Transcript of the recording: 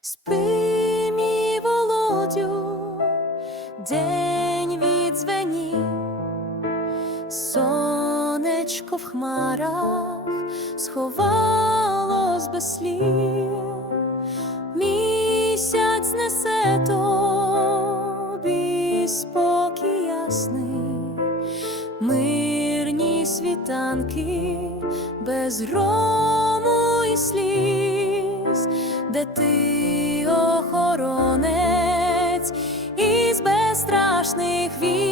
Спи, мій володю, день відзвенів, сонечко в хмарах сховалось без слів, місяць несе тобі спокій ясний, мирні світанки без грому і де ти охоронець із безстрашних віз.